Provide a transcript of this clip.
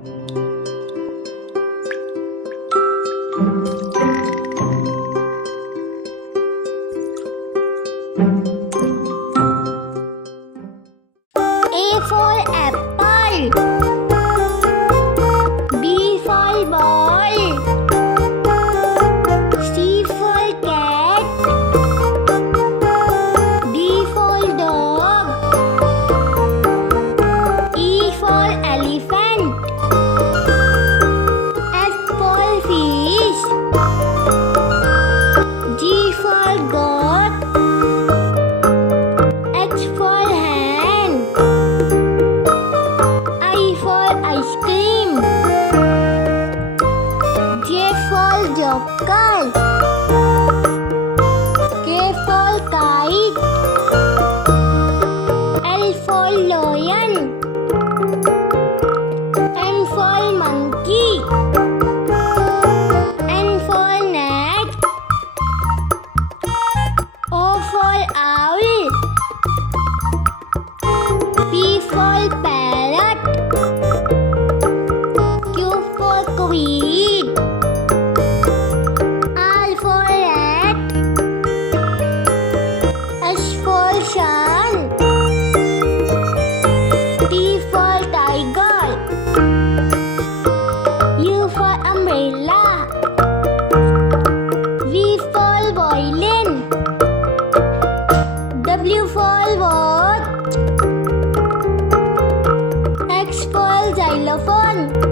A for apple. B for ball. C for cat. D for dog. E for elephant. F for fish. G for goat. H for hand. I for ice cream. J for joker. K for kite. L for lion. M for monkey. N for net. O for owl. P for parrot. Q for queen. R for rat. S for sun. T for tiger. U for umbrella. V for violin. W for watch. X for xylophone.